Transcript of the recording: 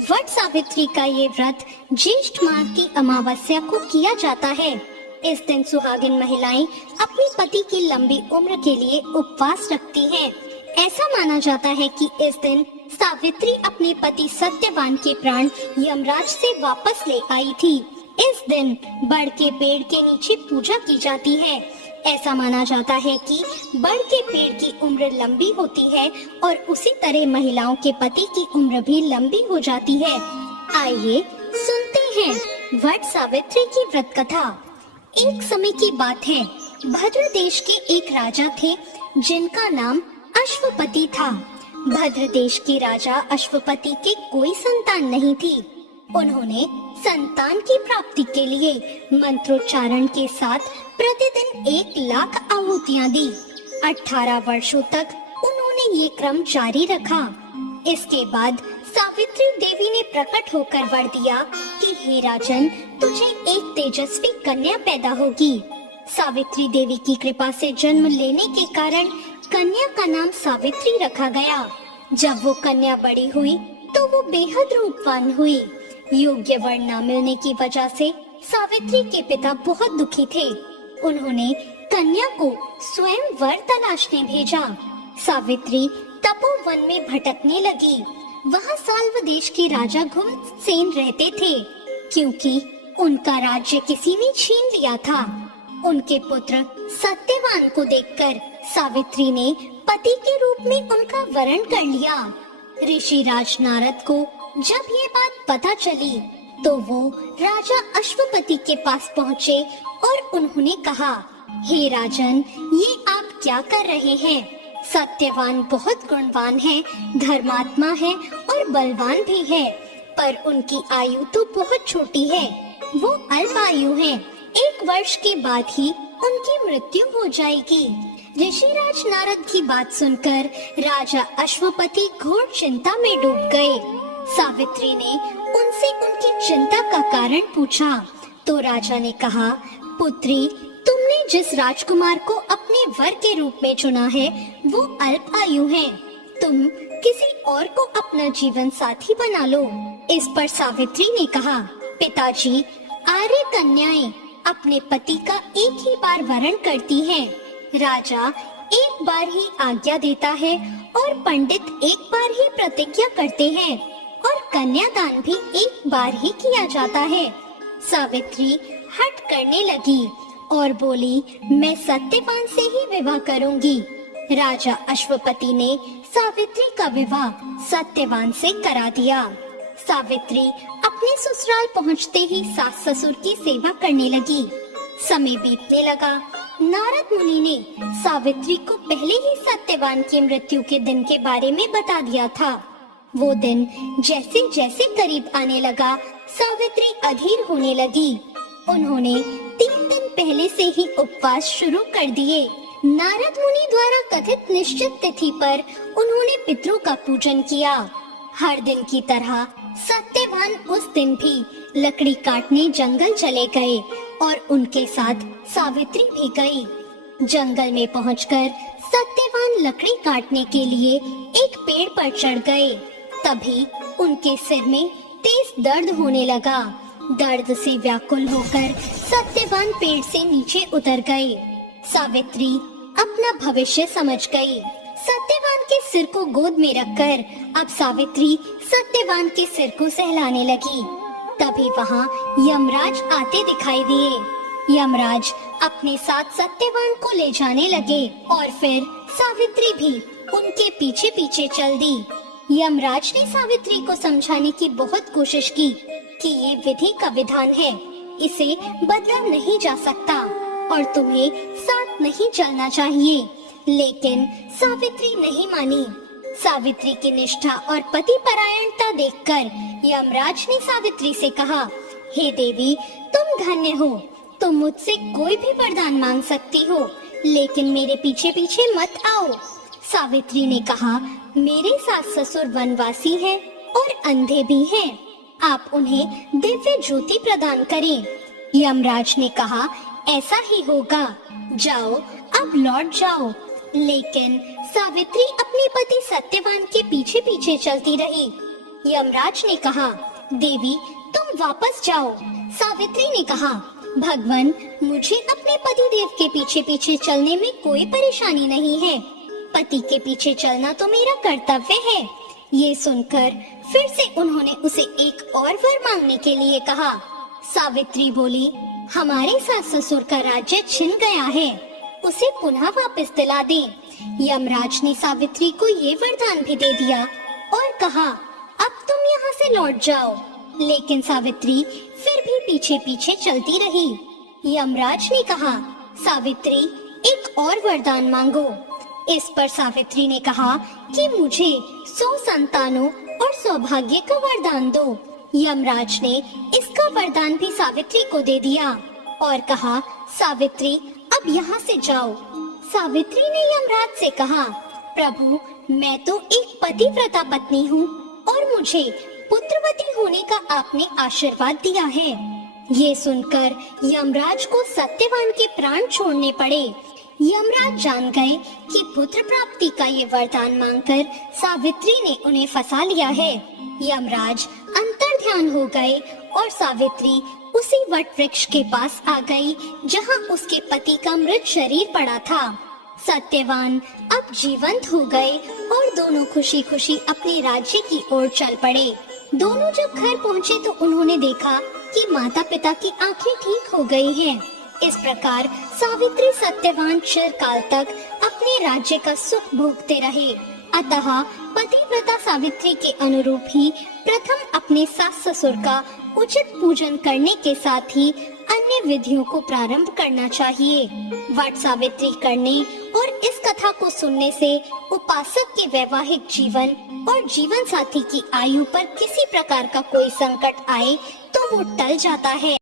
वट सावित्री का ये व्रत ज्येष्ठ मास की अमावस्या को किया जाता है। इस दिन सुहागिन महिलाएं अपने पति की लंबी उम्र के लिए उपवास रखती हैं। ऐसा माना जाता है कि इस दिन सावित्री अपने पति सत्यवान के प्राण यमराज से वापस ले आई थी। इस दिन बड़ के पेड़ के नीचे पूजा की जाती है। ऐसा माना जाता है कि बड़ के पेड़ की उम्र लंबी होती है और उसी तरह महिलाओं के पति की उम्र भी लंबी हो जाती है। आइए सुनते हैं वट सावित्री की व्रत कथा। एक समय की बात है, भद्र देश के एक राजा थे जिनका नाम अश्वपति था। भद्र देश के राजा अश्वपति के कोई संतान नहीं थी। उन्होंने संतान की प्राप्ति के लिए मंत्रोच्चारण के साथ प्रतिदिन 1,00,000 आहुतियां दी। 18 वर्षों तक उन्होंने ये क्रम जारी रखा। इसके बाद सावित्री देवी ने प्रकट होकर वर दिया कि हे राजन, तुझे एक तेजस्वी कन्या पैदा होगी। सावित्री देवी की कृपा से जन्म लेने के कारण कन्या का नाम सावित्री रखा गया। जब वो कन्या बड़ी हुई तो वो बेहद रूपवान हुई। योग्य वर न मिलने की वजह से सावित्री के पिता बहुत दुखी थे। उन्होंने कन्या को स्वयं वर तलाशने भेजा। सावित्री तपोवन में भटकने लगी। वहाँ साल्व देश के राजा घुमसेन रहते थे, क्योंकि उनका राज्य किसी ने छीन लिया था। उनके पुत्र सत्यवान को देखकर सावित्री ने पति के रूप में उनका वरण कर लिया। ऋषि राज नारद को जब ये बात पता चली तो वो राजा अश्वपति के पास पहुँचे और उन्होंने कहा, हे राजन, ये आप क्या कर रहे हैं? सत्यवान बहुत गुणवान है, धर्मात्मा है और बलवान भी है, पर उनकी आयु तो बहुत छोटी है। वो अल्प आयु है। 1 वर्ष के बाद ही उनकी मृत्यु हो जाएगी। ऋषिराज नारद की बात सुनकर राजा अश्वपति घोर चिंता में डूब गए। सावित्री ने उनसे उनकी चिंता का कारण पूछा तो राजा ने कहा, पुत्री, तुमने जिस राजकुमार को अपने वर के रूप में चुना है वो अल्प आयु है। तुम किसी और को अपना जीवन साथी बना लो। इस पर सावित्री ने कहा, पिताजी, आर्य कन्याएं अपने पति का एक ही बार वरण करती हैं। राजा एक बार ही आज्ञा देता है और पंडित एक बार ही प्रतिज्ञा करते हैं और कन्यादान भी एक बार ही किया जाता है। सावित्री हट करने लगी और बोली, मैं सत्यवान से ही विवाह करूंगी। राजा अश्वपति ने सावित्री का विवाह सत्यवान से करा दिया। सावित्री अपने ससुराल पहुंचते ही सास ससुर की सेवा करने लगी। समय बीतने लगा। नारद मुनि ने सावित्री को पहले ही सत्यवान की मृत्यु के दिन के बारे में बता दिया था। वो दिन जैसे जैसे करीब आने लगा, सावित्री अधीर होने लगी। उन्होंने 3 दिन पहले से ही उपवास शुरू कर दिए। नारद मुनि द्वारा कथित निश्चित तिथि पर उन्होंने पितरों का पूजन किया। हर दिन की तरह सत्यवान उस दिन भी लकड़ी काटने जंगल चले गए और उनके साथ सावित्री भी गई। जंगल में पहुंचकर सत्यवान लकड़ी काटने के लिए एक पेड़ पर चढ़ गए। तभी उनके सिर में तेज दर्द होने लगा। दर्द से व्याकुल होकर सत्यवान पेड़ से नीचे उतर गए। सावित्री अपना भविष्य समझ गई। सत्यवान के सिर को गोद में रखकर अब सावित्री सत्यवान के सिर को सहलाने लगी। तभी वहाँ यमराज आते दिखाई दिए। यमराज अपने साथ सत्यवान को ले जाने लगे और फिर सावित्री भी उनके पीछे पीछे चल दी। यमराज ने सावित्री को समझाने की बहुत कोशिश की कि ये विधि का विधान है, इसे बदला नहीं जा सकता और तुम्हें साथ नहीं चलना चाहिए, लेकिन सावित्री नहीं मानी। सावित्री की निष्ठा और पति परायणता देखकर यमराज ने सावित्री से कहा, हे देवी, तुम धन्य हो, तुम मुझसे कोई भी वरदान मांग सकती हो, लेकिन मेरे पीछे पीछे मत आओ। सावित्री ने कहा, मेरे सास ससुर वनवासी हैं और अंधे भी हैं, आप उन्हें दिव्य ज्योति प्रदान करें। यमराज ने कहा, ऐसा ही होगा, जाओ अब लौट जाओ। लेकिन सावित्री अपने पति सत्यवान के पीछे पीछे चलती रही। यमराज ने कहा, देवी तुम वापस जाओ। सावित्री ने कहा, भगवान मुझे अपने पति देव के पीछे पीछे चलने में कोई परेशानी नहीं है। पति के पीछे चलना तो मेरा कर्तव्य है। ये सुनकर फिर से उन्होंने उसे एक और वर मांगने के लिए कहा। सावित्री बोली, हमारे सास ससुर का राज्य छिन गया है, उसे पुनः वापस दिला दें। यमराज ने सावित्री को ये वरदान भी दे दिया और कहा, अब तुम यहाँ से लौट जाओ। लेकिन सावित्री फिर भी पीछे पीछे चलती रही। यमराज ने कहा, सावित्री एक और वरदान मांगो। इस पर सावित्री ने कहा कि मुझे 100 संतानों और सौभाग्य का वरदान दो। यमराज ने इसका वरदान भी सावित्री को दे दिया और कहा, सावित्री अब यहाँ से जाओ। सावित्री ने यमराज से कहा, प्रभु मैं तो एक पतिव्रता पत्नी हूँ और मुझे पुत्रवती होने का आपने आशीर्वाद दिया है। ये सुनकर यमराज को सत्यवान के प्राण छोड़ने पड़े। यमराज जान गए कि पुत्र प्राप्ति का ये वरदान मांगकर सावित्री ने उन्हें फंसा लिया है। यमराज अंतर्ध्यान हो गए और सावित्री उसी वट वृक्ष के पास आ गई जहाँ उसके पति का मृत शरीर पड़ा था। सत्यवान अब जीवंत हो गए और दोनों खुशी खुशी अपने राज्य की ओर चल पड़े। दोनों जब घर पहुँचे तो उन्होंने देखा कि माता पिता की आंखें ठीक हो गई हैं। इस प्रकार सावित्री सत्यवान चिरकाल तक अपने राज्य का सुख भोगते रहे। अतः पतिव्रता सावित्री के अनुरूप ही प्रथम अपने सास ससुर का उचित पूजन करने के साथ ही अन्य विधियों को प्रारंभ करना चाहिए। वट सावित्री करने और इस कथा को सुनने से उपासक के वैवाहिक जीवन और जीवन साथी की आयु पर किसी प्रकार का कोई संकट आए तो वो टल जाता है।